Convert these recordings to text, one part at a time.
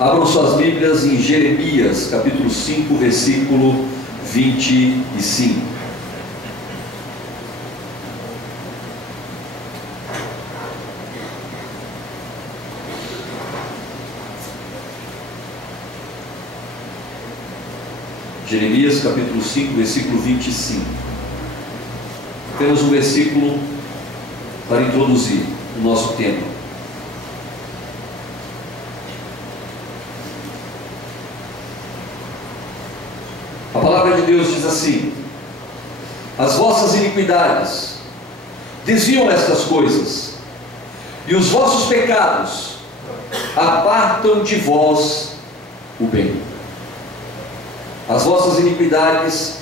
Abram suas Bíblias em Jeremias, capítulo 5, versículo 25. Jeremias, capítulo 5, versículo 25. Temos um versículo para introduzir o nosso tema. A palavra de Deus diz assim: as vossas iniquidades desviam estas coisas, e os vossos pecados apartam de vós o bem. As vossas iniquidades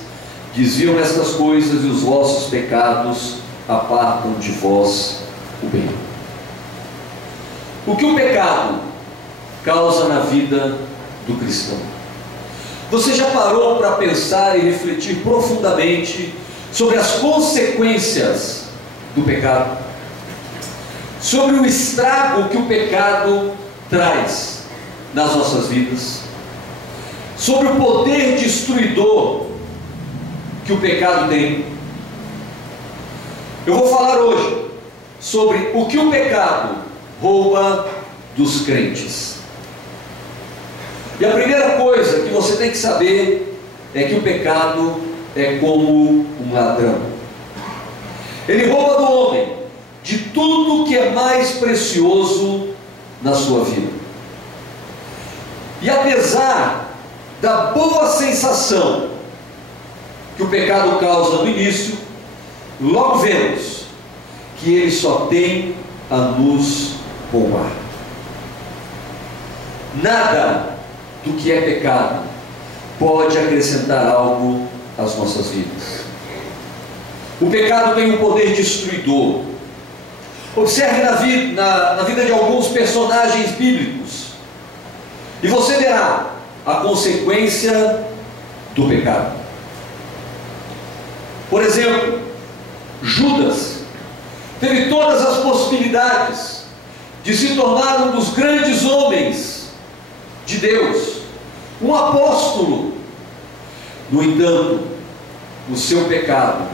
desviam estas coisas, e os vossos pecados apartam de vós o bem. O que o pecado causa na vida do cristão? Você já parou para pensar e refletir profundamente sobre as consequências do pecado? Sobre o estrago que o pecado traz nas nossas vidas? Sobre o poder destruidor que o pecado tem? Eu vou falar hoje sobre o que o pecado rouba dos crentes. E a primeira coisa que você tem que saber é que o pecado é como um ladrão. Ele rouba do homem de tudo que é mais precioso na sua vida. E apesar da boa sensação que o pecado causa no início, logo vemos que ele só tem a nos roubar. Nada do que é pecado pode acrescentar algo às nossas vidas. O pecado tem um poder destruidor. Observe na vida de alguns personagens bíblicos, e você verá a consequência do pecado. Por exemplo, Judas teve todas as possibilidades de se tornar um dos grandes homens de Deus, um apóstolo. No entanto, o seu pecado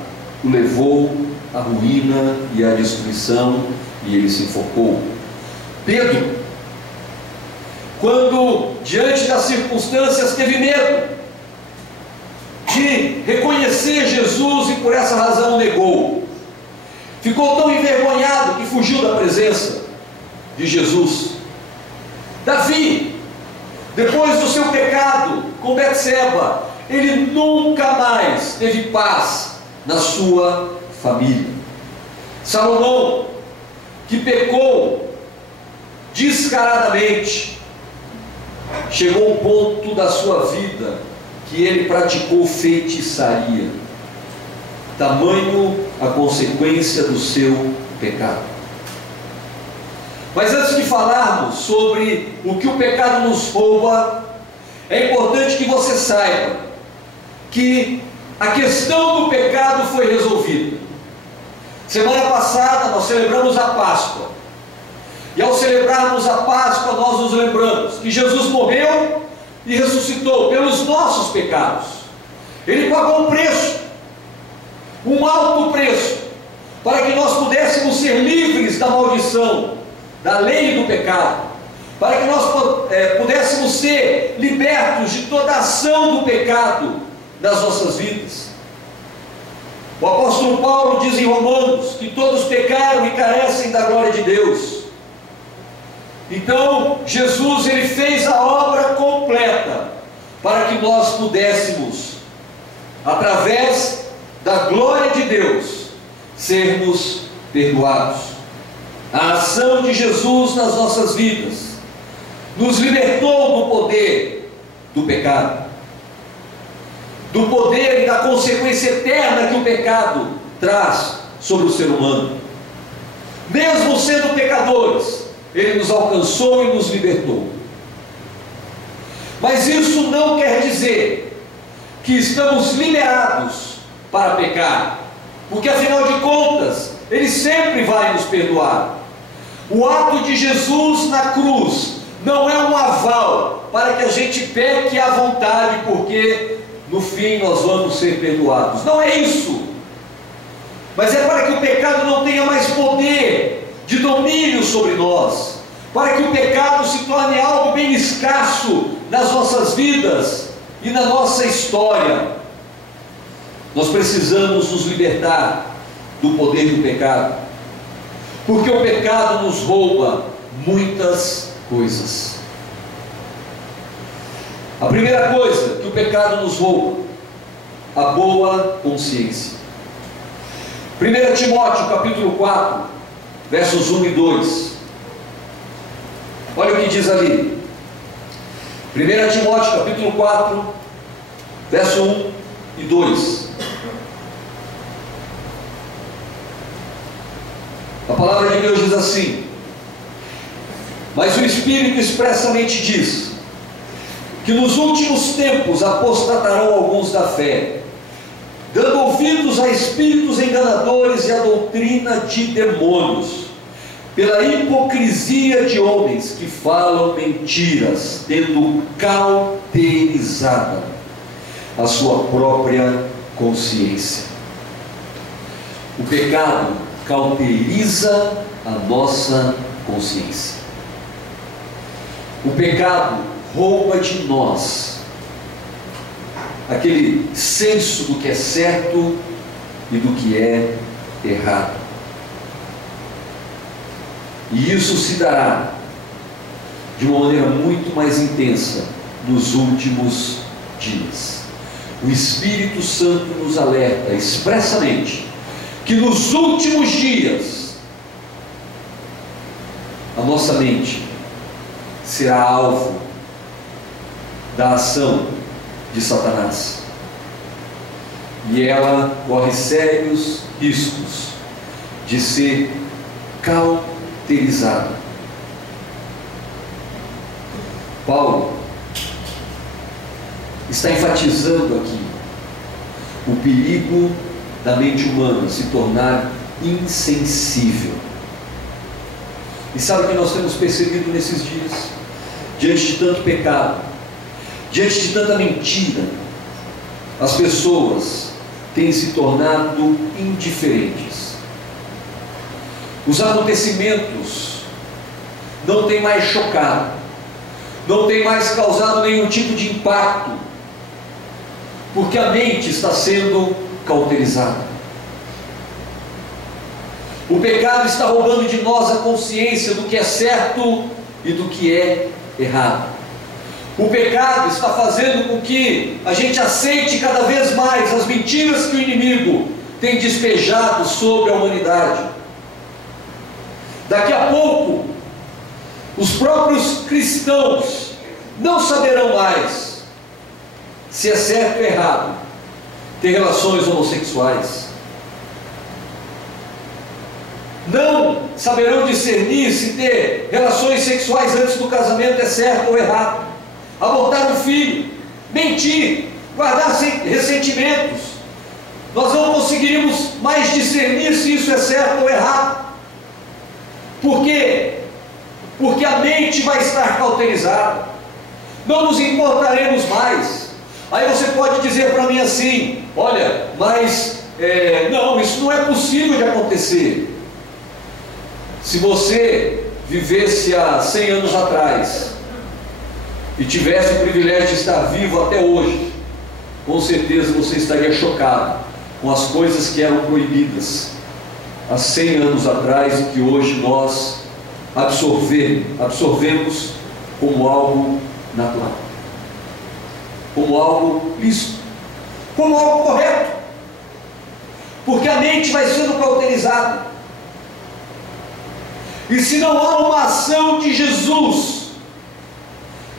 o levou à ruína e à destruição, e ele se enfocou. Pedro, quando diante das circunstâncias teve medo de reconhecer Jesus e por essa razão negou, ficou tão envergonhado que fugiu da presença de Jesus. Davi, depois do seu pecado com Betseba, ele nunca mais teve paz na sua família. Salomão, que pecou descaradamente, chegou um ponto da sua vida que ele praticou feitiçaria. Tamanho a consequência do seu pecado. Mas antes de falarmos sobre o que o pecado nos rouba, é importante que você saiba que a questão do pecado foi resolvida. Semana passada nós celebramos a Páscoa, e ao celebrarmos a Páscoa nós nos lembramos que Jesus morreu e ressuscitou pelos nossos pecados. Ele pagou um preço, um alto preço, para que nós pudéssemos ser livres da maldição, da lei do pecado, para que nós pudéssemos ser libertos de toda a ação do pecado nas nossas vidas. O apóstolo Paulo diz em Romanos que todos pecaram e carecem da glória de Deus. Então Jesus, ele fez a obra completa para que nós pudéssemos, através da glória de Deus, sermos perdoados. A ação de Jesus nas nossas vidas nos libertou do poder do pecado, do poder e da consequência eterna que o pecado traz sobre o ser humano. Mesmo sendo pecadores, ele nos alcançou e nos libertou. Mas isso não quer dizer que estamos liberados para pecar, porque afinal de contas ele sempre vai nos perdoar. O ato de Jesus na cruz não é um aval para que a gente peque à vontade, porque no fim nós vamos ser perdoados. Não é isso. Mas é para que o pecado não tenha mais poder de domínio sobre nós, para que o pecado se torne algo bem escasso nas nossas vidas e na nossa história. Nós precisamos nos libertar do poder do pecado, porque o pecado nos rouba muitas coisas. A primeira coisa que o pecado nos rouba, a boa consciência. 1 Timóteo capítulo 4, versos 1 e 2. Olha o que diz ali. 1 Timóteo capítulo 4, verso 1 e 2. A palavra de Deus diz assim: mas o Espírito expressamente diz que nos últimos tempos apostatarão alguns da fé, dando ouvidos a espíritos enganadores e a doutrina de demônios, pela hipocrisia de homens que falam mentiras, tendo cauterizada a sua própria consciência. O pecado cauteriza a nossa consciência. O pecado rouba de nós aquele senso do que é certo e do que é errado. E isso se dará de uma maneira muito mais intensa nos últimos dias. O Espírito Santo nos alerta expressamente que nos últimos dias a nossa mente será alvo da ação de Satanás, e ela corre sérios riscos de ser cauterizada. Paulo está enfatizando aqui o perigo da mente humana se tornar insensível. E sabe o que nós temos percebido nesses dias? Diante de tanto pecado, diante de tanta mentira, as pessoas têm se tornado indiferentes. Os acontecimentos não têm mais chocado, não têm mais causado nenhum tipo de impacto, porque a mente está sendo cauterizada. O pecado está roubando de nós a consciência do que é certo e do que é errado. O pecado está fazendo com que a gente aceite cada vez mais as mentiras que o inimigo tem despejado sobre a humanidade. Daqui a pouco, os próprios cristãos não saberão mais se é certo ou errado ter relações homossexuais. Não saberão discernir se ter relações sexuais antes do casamento é certo ou errado. Abortar um filho, mentir, guardar ressentimentos. Nós não conseguiríamos mais discernir se isso é certo ou errado. Por quê? Porque a mente vai estar cauterizada. Não nos importaremos mais. Aí você pode dizer para mim assim: olha, mas não, isso não é possível de acontecer. Se você vivesse há 100 anos atrás e tivesse o privilégio de estar vivo até hoje, com certeza você estaria chocado com as coisas que eram proibidas há 100 anos atrás e que hoje nós absorvemos como algo natural, como algo lícito, como algo correto, porque a mente vai sendo cauterizada. E se não há uma ação de Jesus,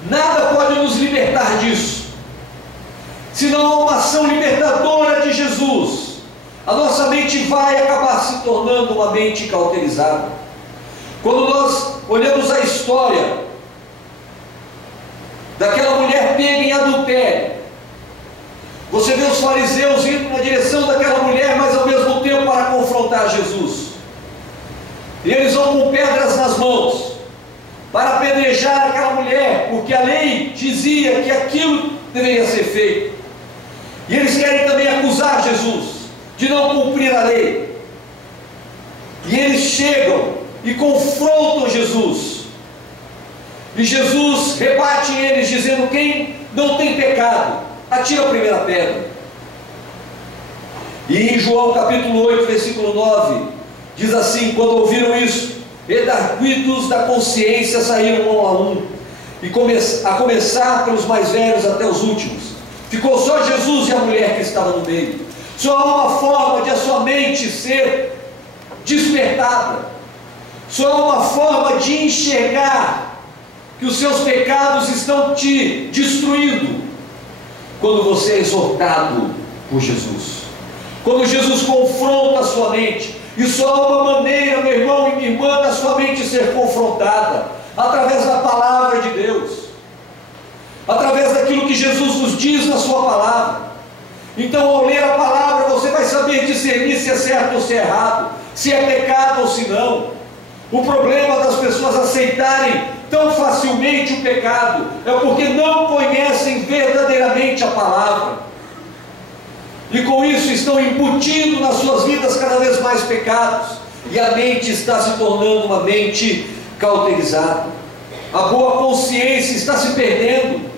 nada pode nos libertar disso. Se não há uma ação libertadora de Jesus, a nossa mente vai acabar se tornando uma mente cauterizada. Quando nós olhamos a história daquela mulher pega em adultério, você vê os fariseus indo na direção daquela mulher, mas ao mesmo tempo para confrontar Jesus. E eles vão com pedras nas mãos para apedrejar aquela mulher, porque a lei dizia que aquilo deveria ser feito. E eles querem também acusar Jesus de não cumprir a lei. E eles chegam e confrontam Jesus. E Jesus rebate eles, dizendo: quem não tem pecado, atira a primeira pedra. E em João capítulo 8, versículo 9, diz assim: quando ouviram isso, redarguidos da consciência, saíram um a um, e a começar pelos mais velhos até os últimos. Ficou só Jesus e a mulher que estava no meio. Só há uma forma de a sua mente ser despertada, só há uma forma de enxergar que os seus pecados estão te destruindo, quando você é exortado por Jesus, quando Jesus confronta a sua mente. E só há uma maneira, meu irmão e minha irmã, da sua mente ser confrontada: através da palavra de Deus, através daquilo que Jesus nos diz na sua palavra. Então, ao ler a palavra, você vai saber discernir se é certo ou se é errado, se é pecado ou se não. O problema das pessoas aceitarem tão facilmente o pecado é porque não conhecem verdadeiramente a palavra, e com isso estão embutindo nas suas vidas cada vez mais pecados, e a mente está se tornando uma mente cauterizada. A boa consciência está se perdendo.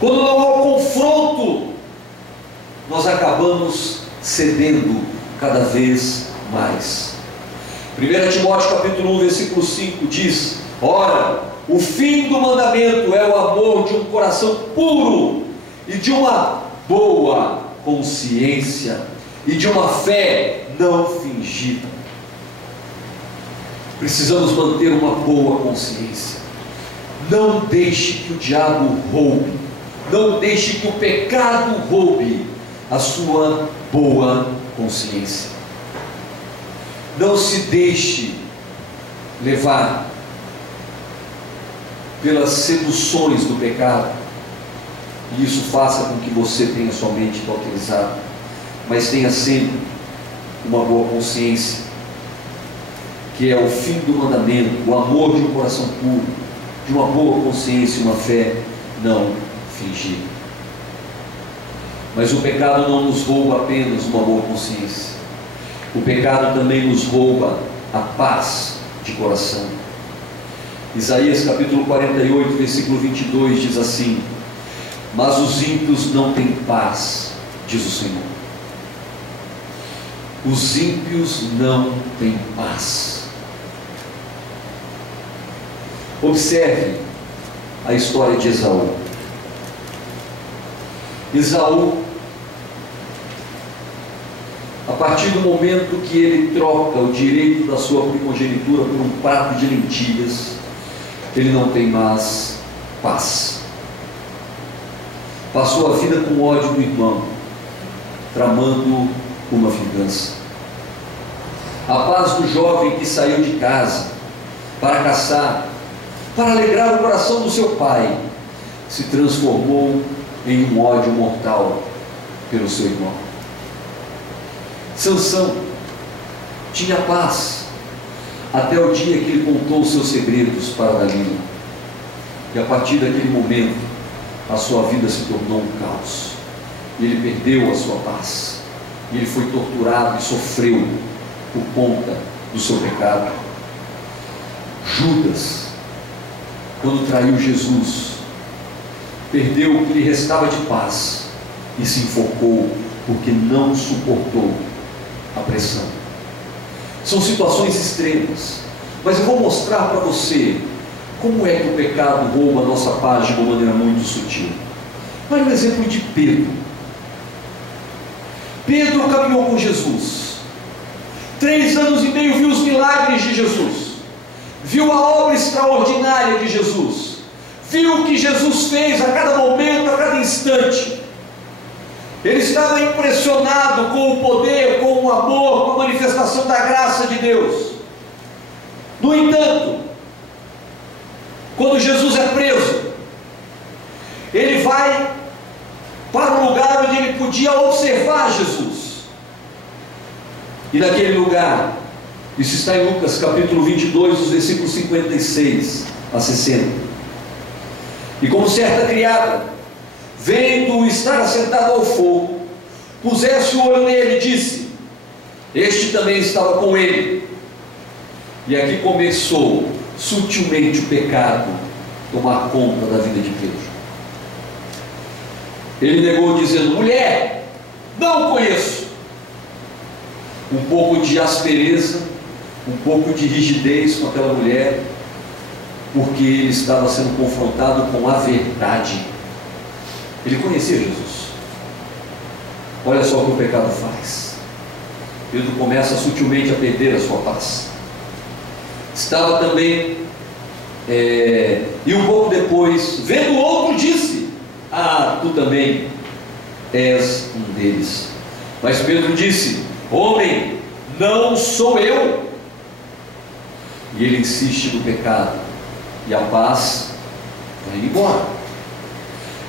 Quando não há confronto, nós acabamos cedendo cada vez mais. 1 Timóteo capítulo 1, versículo 5 diz: ora, o fim do mandamento é o amor de um coração puro e de uma boa consciência e de uma fé não fingida. Precisamos manter uma boa consciência. Não deixe que o diabo roube, não deixe que o pecado roube a sua boa consciência. Não se deixe levar pelas seduções do pecado, e isso faça com que você tenha sua mente cauterizada, mas tenha sempre uma boa consciência, que é o fim do mandamento, o amor de um coração puro, de uma boa consciência e uma fé não fingida. Mas o pecado não nos rouba apenas uma boa consciência, o pecado também nos rouba a paz de coração. Isaías capítulo 48, versículo 22 diz assim: mas os ímpios não têm paz, diz o Senhor. Os ímpios não têm paz. Observe a história de Esaú. Esaú, a partir do momento que ele troca o direito da sua primogenitura por um prato de lentilhas, ele não tem mais paz. Passou a vida com ódio do irmão, tramando uma vingança. A paz do jovem que saiu de casa para caçar, para alegrar o coração do seu pai, se transformou em um ódio mortal pelo seu irmão. Sansão tinha paz até o dia que ele contou os seus segredos para Dalila, e a partir daquele momento a sua vida se tornou um caos. Ele perdeu a sua paz, e ele foi torturado e sofreu por conta do seu pecado. Judas, quando traiu Jesus, perdeu o que lhe restava de paz e se enfocou porque não suportou a pressão. São situações extremas, mas eu vou mostrar para você como é que o pecado rouba a nossa paz de uma maneira muito sutil. Olha o exemplo de Pedro. Pedro caminhou com Jesus 3 anos e meio, viu os milagres de Jesus, viu a obra extraordinária de Jesus, viu o que Jesus fez a cada momento, a cada instante. Ele estava impressionado com o poder, com o amor, com a manifestação da graça de Deus. No entanto, quando Jesus é preso, ele vai para um lugar onde ele podia observar Jesus. E naquele lugar, Isso está em Lucas capítulo 22, os versículos 56 a 60. E como certa criada, vendo estar assentado ao fogo, pusesse o olho nele e disse: este também estava com ele. E aqui começou sutilmente o pecado tomar conta da vida de Pedro. Ele negou dizendo: mulher, não conheço. Um pouco de aspereza, um pouco de rigidez com aquela mulher, porque ele estava sendo confrontado com a verdade. Ele conhecia Jesus. Olha só o que o pecado faz. Pedro começa sutilmente a perder a sua paz. Estava também, e um pouco depois, vendo o outro, disse: ah, tu também és um deles. Mas Pedro disse: homem, não sou eu. E ele insiste no pecado, e a paz vai embora.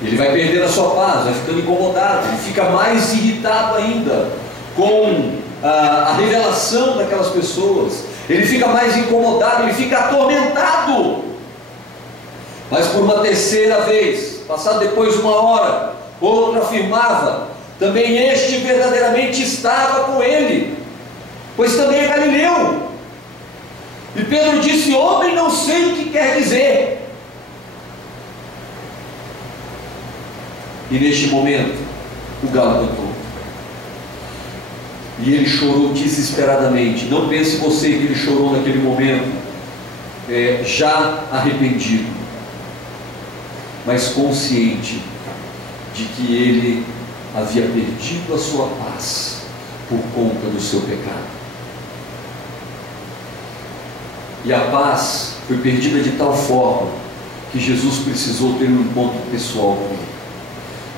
Ele vai perdendo a sua paz, vai ficando incomodado, ele fica mais irritado ainda com a revelação daquelas pessoas, ele fica mais incomodado, ele fica atormentado. Mas por uma terceira vez, passado depois de uma hora, outro afirmava: também este verdadeiramente estava com ele, pois também é galileu. E Pedro disse: homem, não sei o que quer dizer. E neste momento, o galo cantou. E ele chorou desesperadamente. Não pense você que ele chorou naquele momento, já arrependido, mas consciente de que ele havia perdido a sua paz por conta do seu pecado. E a paz foi perdida de tal forma que Jesus precisou ter um encontro pessoal com ele.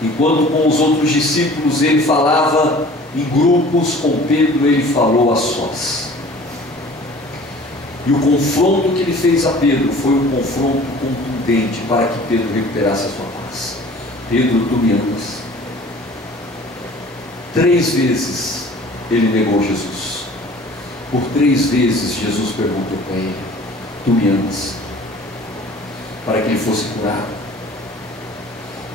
Enquanto com os outros discípulos ele falava em grupos, com Pedro ele falou a sós. E o confronto que ele fez a Pedro foi um confronto contundente para que Pedro recuperasse a sua paz. Pedro, tu me amas? 3 vezes ele negou Jesus. Por 3 vezes Jesus perguntou para ele: tu me amas? Para que ele fosse curado.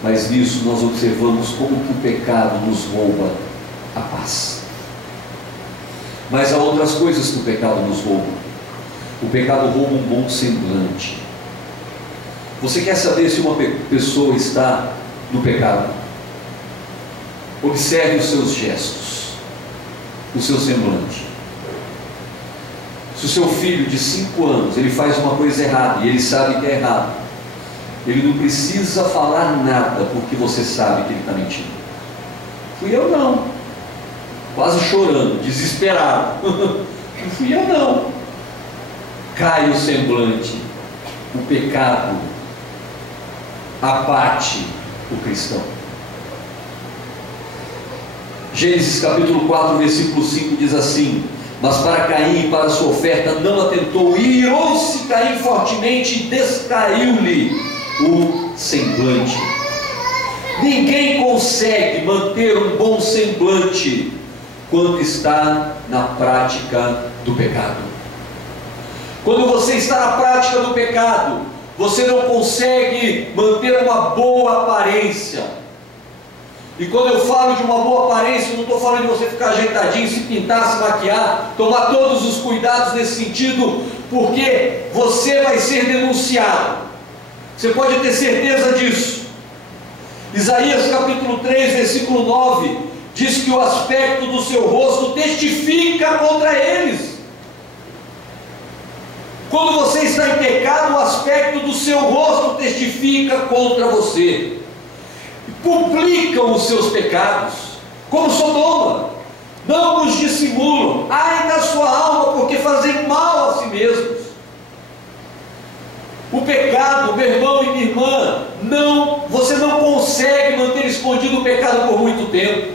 Mas nisso nós observamos como que o pecado nos rouba a paz. Mas há outras coisas que o pecado nos rouba. O pecado rouba um bom semblante. Você quer saber se uma pessoa está no pecado? Observe os seus gestos, o seu semblante. Se o seu filho de 5 anos ele faz uma coisa errada e ele sabe que é errado, ele não precisa falar nada, porque você sabe que ele está mentindo. Fui eu não. Quase chorando, desesperado. Não fui eu não. Cai o semblante. O pecado abate o cristão. Gênesis capítulo 4, versículo 5 diz assim: mas para Caim e para sua oferta não atentou, e irou-se Caim fortemente e descaiu-lhe o semblante. Ninguém consegue manter um bom semblante quando está na prática do pecado. Quando você está na prática do pecado, você não consegue manter uma boa aparência. E quando eu falo de uma boa aparência, eu não estou falando de você ficar ajeitadinho, se pintar, se maquiar, tomar todos os cuidados nesse sentido, porque você vai ser denunciado. Você pode ter certeza disso. Isaías capítulo 3, versículo 9, diz que o aspecto do seu rosto testifica contra eles. Quando você está em pecado, o aspecto do seu rosto testifica contra você. Publicam os seus pecados, como Sodoma, não os dissimulam. Ai da sua alma, porque fazem mal a si mesmos. O pecado, meu irmão e minha irmã, você não consegue manter escondido o pecado por muito tempo,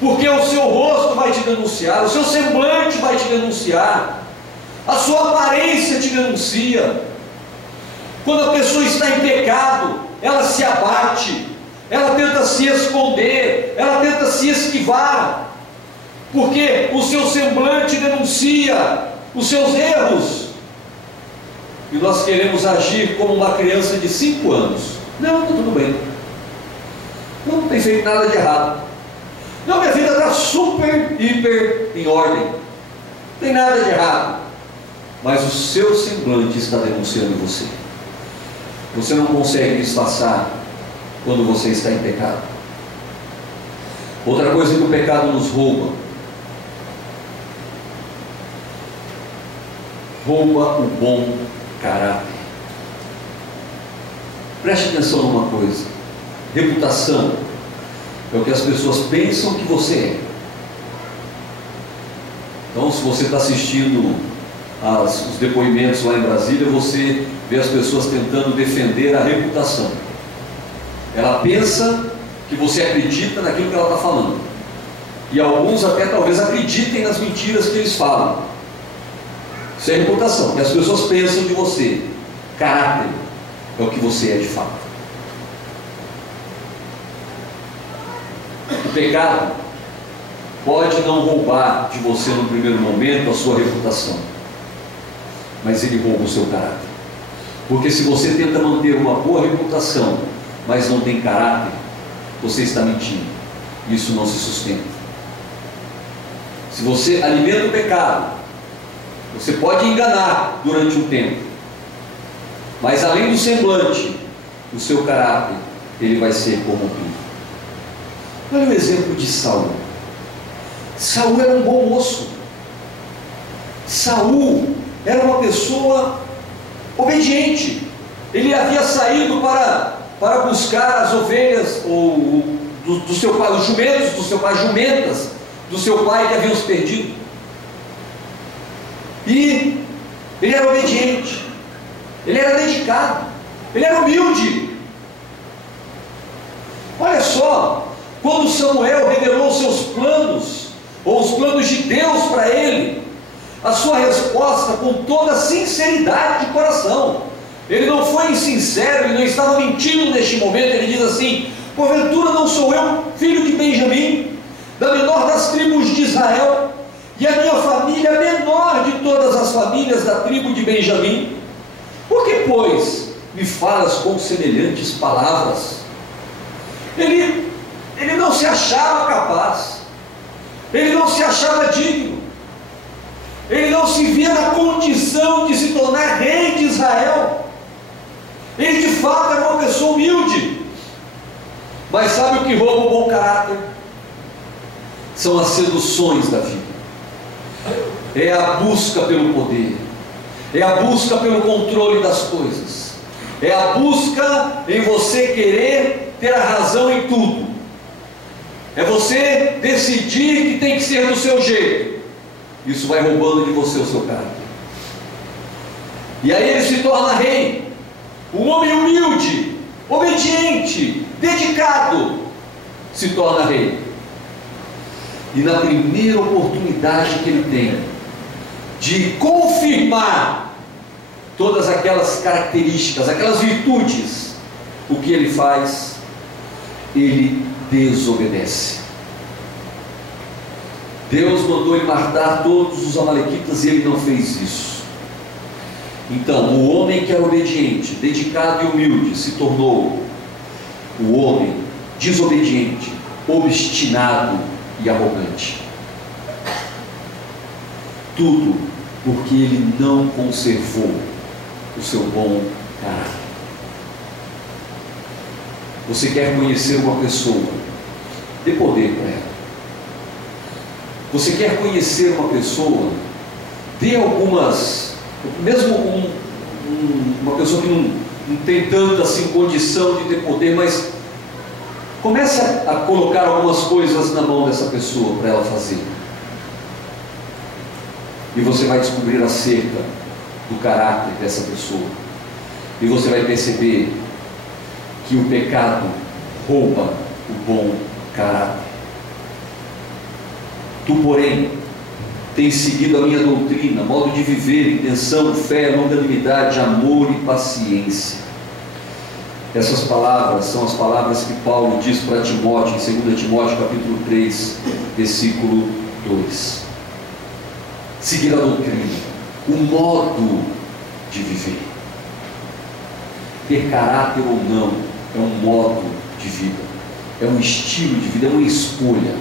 porque o seu rosto vai te denunciar, o seu semblante vai te denunciar, a sua aparência te denuncia. Quando a pessoa está em pecado, ela se abate, ela tenta se esconder, ela tenta se esquivar, porque o seu semblante denuncia, os seus erros, e nós queremos agir como uma criança de 5 anos. Não, está tudo bem. Não tem feito nada de errado. Não, minha vida está super, hiper em ordem. Não tem nada de errado. Mas o seu semblante está denunciando você. Você não consegue disfarçar quando você está em pecado. Outra coisa que o pecado nos rouba. Rouba o bom caráter. Preste atenção numa coisa. Reputação é o que as pessoas pensam que você é. Então, se você está assistindo os depoimentos lá em Brasília, você vê as pessoas tentando defender a reputação. Ela pensa que você acredita naquilo que ela está falando, e alguns até talvez acreditem nas mentiras que eles falam. Isso é reputação, que as pessoas pensam de você. Caráter é o que você é de fato. O pecado pode não roubar de você no primeiro momento a sua reputação, mas ele rouba o seu caráter. Porque se você tenta manter uma boa reputação, mas não tem caráter, você está mentindo. Isso não se sustenta. Se você alimenta o pecado, você pode enganar durante um tempo, mas além do semblante, o seu caráter, ele vai ser corrompido. Olha o exemplo de Saul. Saul era um bom moço. Saul era uma pessoa obediente. Ele havia saído para buscar as ovelhas do seu pai, os jumentos do seu pai, jumentas do seu pai que haviam se perdido. E ele era obediente, ele era dedicado, ele era humilde. Olha só, quando Samuel revelou seus planos, ou os planos de Deus para ele, a sua resposta com toda sinceridade de coração. Ele não foi insincero, ele não estava mentindo neste momento. Ele diz assim: porventura não sou eu filho de Benjamim, da menor das tribos de Israel, e a minha família a menor de todas as famílias da tribo de Benjamim? Por que, pois, me falas com semelhantes palavras? Ele não se achava capaz, ele não se achava digno, ele não se via na condição de se tornar rei de Israel. Ele de fato era uma pessoa humilde. Mas sabe o que rouba o bom caráter? São as seduções da vida. É a busca pelo poder, é a busca pelo controle das coisas, é a busca em você querer ter a razão em tudo, é você decidir que tem que ser do seu jeito. Isso vai roubando de você o seu caráter. E aí ele se torna rei. Um homem humilde, obediente, dedicado, se torna rei. E na primeira oportunidade que ele tem de confirmar todas aquelas características, aquelas virtudes, o que ele faz? Ele desobedece. Deus mandou ele matar todos os amalequitas e ele não fez isso. Então, o homem que era obediente, dedicado e humilde, se tornou o homem desobediente, obstinado e arrogante. Tudo porque ele não conservou o seu bom caráter. Você quer conhecer uma pessoa? Dê poder para ela. Você quer conhecer uma pessoa? Dê algumas, mesmo uma pessoa que não tem tanta assim condição de ter poder, mas comece a colocar algumas coisas na mão dessa pessoa para ela fazer. E você vai descobrir acerca do caráter dessa pessoa. E você vai perceber que o pecado rouba o bom caráter. Tu, porém, tens seguido a minha doutrina, modo de viver, intenção, fé, longanimidade, amor e paciência. Essas palavras são as palavras que Paulo diz para Timóteo, em 2 Timóteo capítulo 3, versículo 2. Seguir a doutrina. o modo de viver. Ter caráter ou não é um modo de vida, é um estilo de vida, é uma escolha.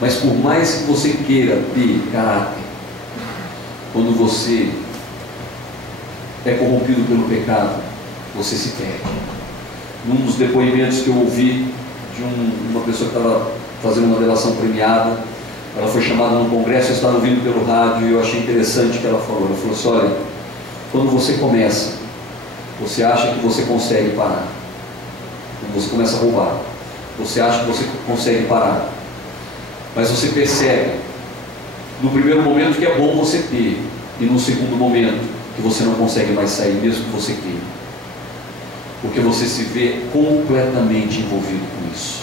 Mas por mais que você queira ter caráter, quando você é corrompido pelo pecado, você se perde. Num dos depoimentos que eu ouvi de uma pessoa que estava fazendo uma delação premiada, ela foi chamada num congresso, eu estava ouvindo pelo rádio, e eu achei interessante o que ela falou. Ela falou assim: olha, quando você começa, você acha que você consegue parar. Quando você começa a roubar, você acha que você consegue parar, mas você percebe no primeiro momento que é bom você ter, e no segundo momento que você não consegue mais sair, mesmo que você queira, porque você se vê completamente envolvido com isso.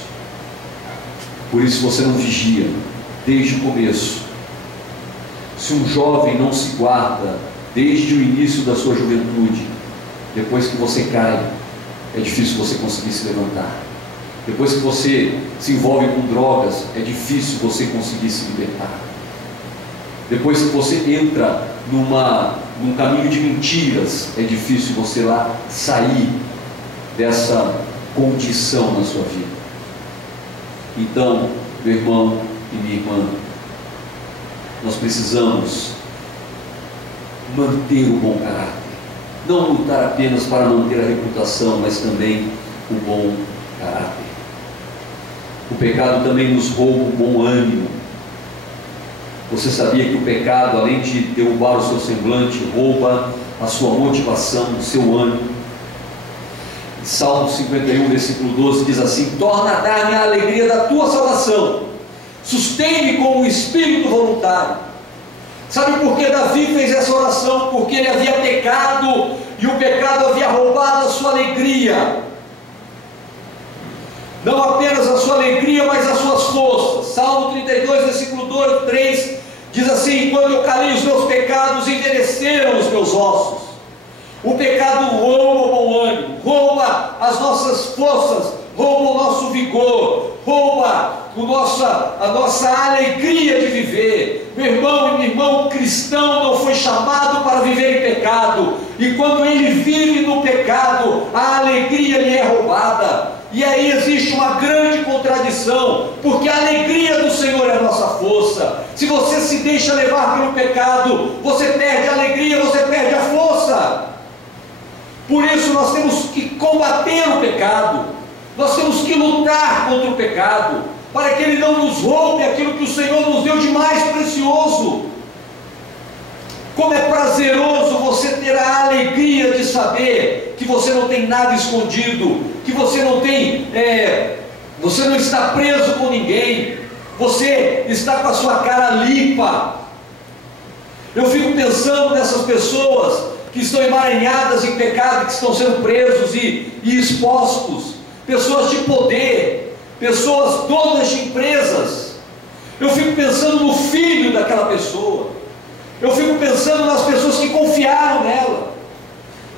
Por isso você não vigia desde o começo. Se um jovem não se guarda desde o início da sua juventude, depois que você cai, é difícil você conseguir se levantar. Depois que você se envolve com drogas, é difícil você conseguir se libertar. Depois que você entra num caminho de mentiras, é difícil você lá sair dessa condição na sua vida. Então, meu irmão e minha irmã, nós precisamos manter o bom caráter. Não lutar apenas para manter a reputação, mas também o bom caráter. O pecado também nos rouba o bom ânimo. Você sabia que o pecado, além de derrubar o seu semblante, rouba a sua motivação, o seu ânimo? Salmo 51, versículo 12 diz assim: torna a dar-me a alegria da tua salvação, sustém-me com o espírito voluntário. Sabe por que Davi fez essa oração? Porque ele havia pecado, e o pecado havia roubado a sua alegria. Não apenas a sua alegria, mas as suas forças. Salmo 32, versículo 3 diz assim: quando eu calei os meus pecados, envelheceram os meus ossos. O pecado rouba o bom ânimo, rouba as nossas forças, rouba o nosso vigor, rouba a nossa alegria de viver. Meu irmão e minha irmã, o cristão não foi chamado para viver em pecado, e quando ele vive no pecado, a alegria lhe é roubada. E aí existe uma grande contradição, porque a alegria do Senhor é a nossa força. Se você se deixa levar pelo pecado, você perde a alegria, você perde a força. Por isso nós temos que combater o pecado, nós temos que lutar contra o pecado, para que ele não nos roube aquilo que o Senhor nos deu de mais precioso. Como é prazeroso você ter a alegria de saber que você não tem nada escondido, que você não tem, você não está preso com ninguém, você está com a sua cara limpa. Eu fico pensando nessas pessoas que estão emaranhadas em pecado, que estão sendo presos e expostos, pessoas de poder, pessoas donas de empresas. Eu fico pensando no filho daquela pessoa, eu fico pensando nas pessoas que confiaram nela,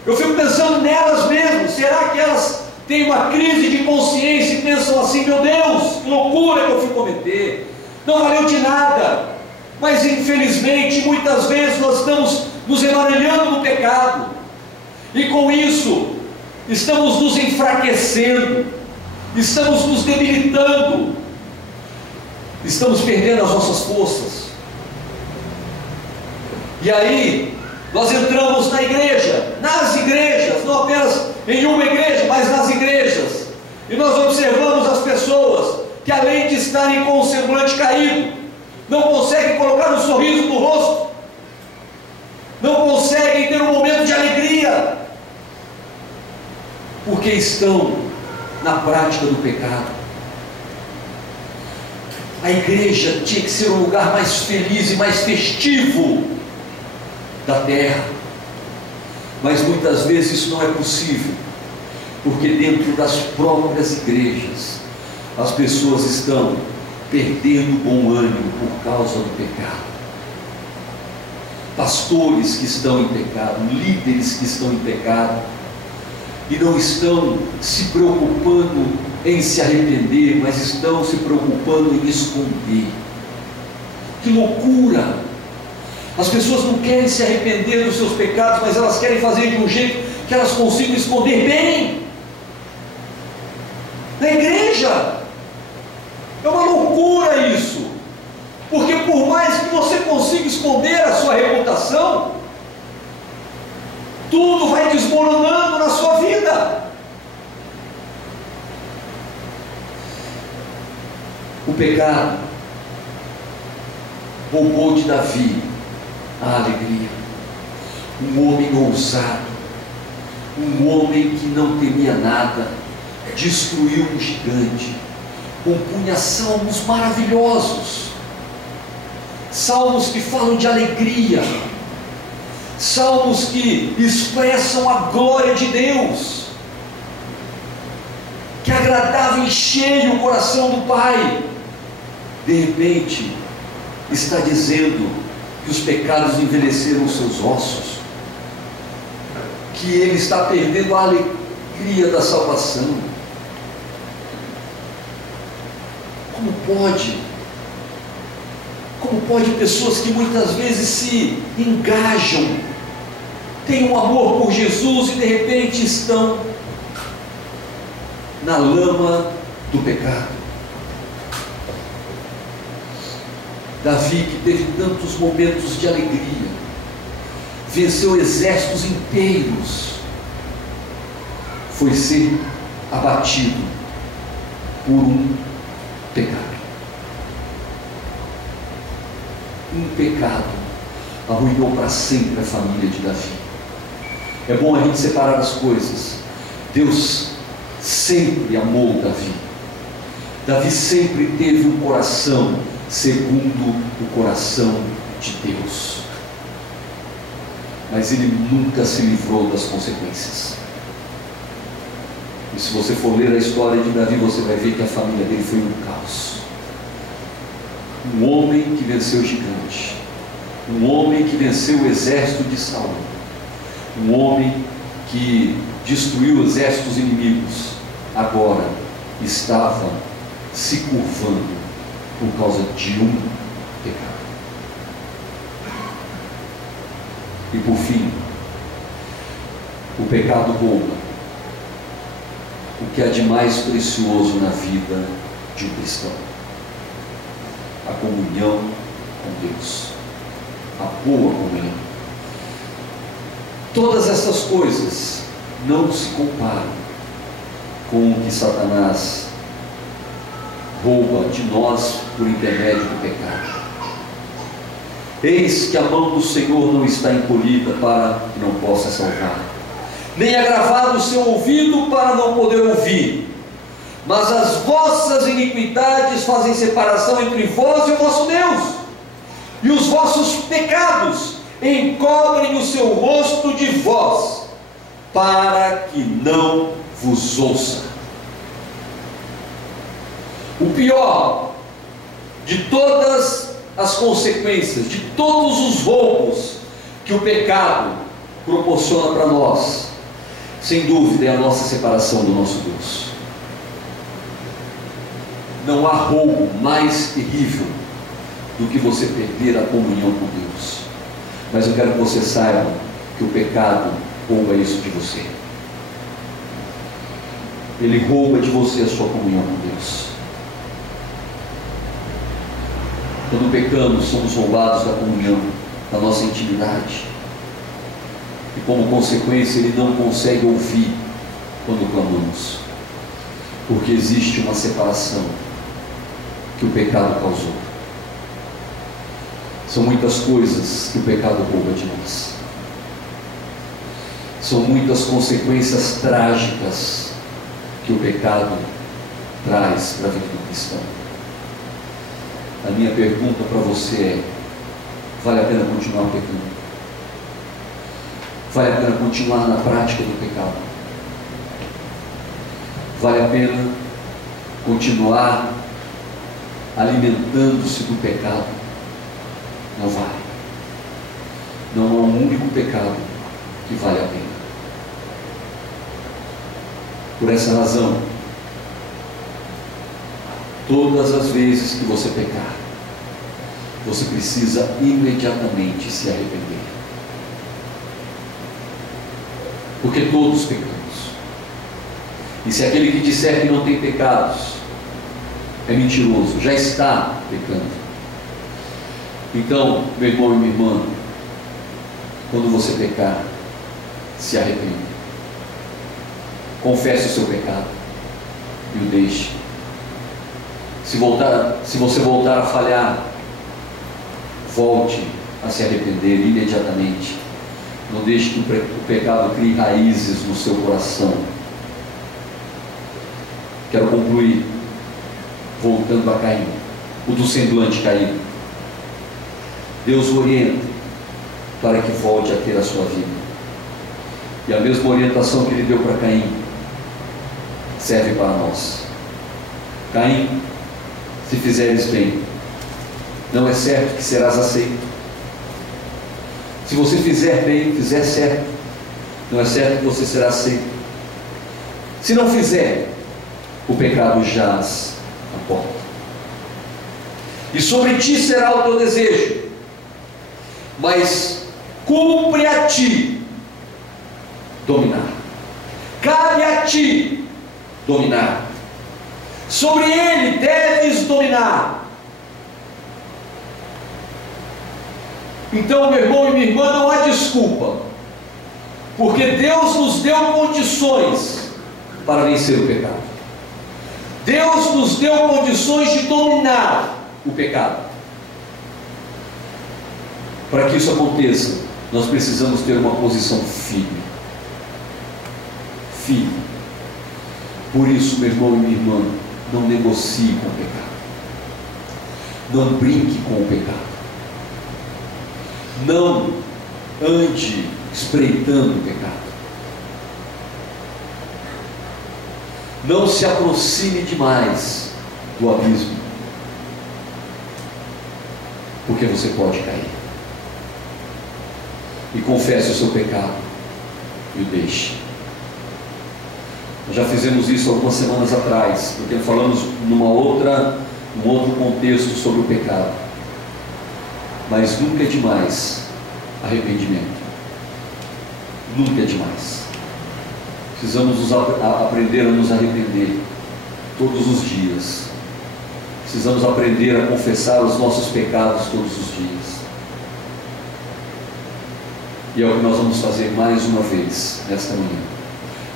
eu fico pensando nelas mesmas. Será que elas têm uma crise de consciência e pensam assim: meu Deus, que loucura que eu fui cometer, não valeu de nada? Mas infelizmente muitas vezes nós estamos nos emaranhando no pecado, e com isso estamos nos enfraquecendo, estamos nos debilitando, estamos perdendo as nossas forças. E aí nós entramos na igreja, nas igrejas, não apenas em uma igreja, mas nas igrejas, e nós observamos as pessoas que, além de estarem com o semblante caído, não conseguem colocar um sorriso no rosto, não conseguem ter um momento de alegria, porque estão na prática do pecado. A igreja tinha que ser o lugar mais feliz e mais festivo da terra, mas muitas vezes isso não é possível, porque dentro das próprias igrejas as pessoas estão perdendo o bom ânimo por causa do pecado. Pastores que estão em pecado, líderes que estão em pecado, e não estão se preocupando em se arrepender, mas estão se preocupando em esconder. Que loucura! As pessoas não querem se arrepender dos seus pecados, mas elas querem fazer de um jeito que elas consigam esconder bem. Na igreja, é uma loucura isso, porque por mais que você consiga esconder a sua reputação, tudo vai desmoronando na sua vida. O pecado roubou de Davi a alegria. Um homem ousado, um homem que não temia nada, destruiu um gigante, compunha salmos maravilhosos, salmos que falam de alegria, salmos que expressam a glória de Deus, que agradavam em cheio o coração do Pai. De repente, está dizendo que os pecados envelheceram os seus ossos, que ele está perdendo a alegria da salvação. Como pode? Como pode pessoas que muitas vezes se engajam, têm um amor por Jesus e de repente estão na lama do pecado? Davi, que teve tantos momentos de alegria, venceu exércitos inteiros, foi ser abatido por um pecado. Um pecado arruinou para sempre a família de Davi. É bom a gente separar as coisas. Deus sempre amou Davi. Davi sempre teve um coração segundo o coração de Deus, mas ele nunca se livrou das consequências. E se você for ler a história de Davi, você vai ver que a família dele foi um caos. Um homem que venceu o gigante, um homem que venceu o exército de Saul, um homem que destruiu exércitos inimigos, agora estava se curvando por causa de um pecado. E por fim, o pecado rouba o que há de mais precioso na vida de um cristão: a comunhão com Deus, a boa comunhão. Todas essas coisas não se comparam com o que Satanás rouba de nós por intermédio do pecado. Eis que a mão do Senhor não está encolhida para que não possa salvar, nem agravado o seu ouvido para não poder ouvir, mas as vossas iniquidades fazem separação entre vós e o vosso Deus, e os vossos pecados encobrem o seu rosto de vós, para que não vos ouça. O pior de todas as consequências, de todos os roubos que o pecado proporciona para nós, sem dúvida, é a nossa separação do nosso Deus. Não há roubo mais terrível do que você perder a comunhão com Deus. Mas eu quero que você saiba que o pecado rouba isso de você. Ele rouba de você a sua comunhão com Deus. Quando pecamos, somos roubados da comunhão, da nossa intimidade. E como consequência, Ele não consegue ouvir quando clamamos, porque existe uma separação que o pecado causou. São muitas coisas que o pecado rouba de nós. São muitas consequências trágicas que o pecado traz para a vida do cristão. A minha pergunta para você é: vale a pena continuar pecando? Vale a pena continuar na prática do pecado? Vale a pena continuar alimentando-se do pecado? Não vale. Não há um único pecado que vale a pena. Por essa razão, todas as vezes que você pecar, você precisa imediatamente se arrepender. Porque todos pecamos. E se aquele que disser que não tem pecados é mentiroso, já está pecando. Então, meu irmão e minha irmã, quando você pecar, se arrependa. Confesse o seu pecado e o deixe. Se você voltar a falhar, volte a se arrepender imediatamente. Não deixe que o pecado crie raízes no seu coração. Quero concluir voltando a Caim, o do semblante caído. Deus o orienta para que volte a ter a sua vida. E a mesma orientação que ele deu para Caim serve para nós. Caim, se fizeres bem, não é certo que serás aceito. Se você fizer bem, fizer certo, não é certo que você será aceito. Se não fizer, o pecado jaz à porta. E sobre ti será o teu desejo, mas cumpre a ti dominar. Cabe a ti dominar. Sobre ele deves dominar. Então, meu irmão e minha irmã, não há desculpa, porque Deus nos deu condições para vencer o pecado. Deus nos deu condições de dominar o pecado. Para que isso aconteça, nós precisamos ter uma posição firme. Firme. Por isso, meu irmão e minha irmã, não negocie com o pecado. Não brinque com o pecado. Não ande espreitando o pecado. Não se aproxime demais do abismo, porque você pode cair. E confesse o seu pecado e o deixe. Nós já fizemos isso algumas semanas atrás, porque falamos num outro contexto sobre o pecado. Mas nunca é demais arrependimento. Nunca é demais. Precisamos aprender a nos arrepender todos os dias. Precisamos aprender a confessar os nossos pecados todos os dias. E é o que nós vamos fazer mais uma vez nesta manhã.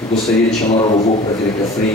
Eu gostaria de chamar o louvor para vir aqui à frente.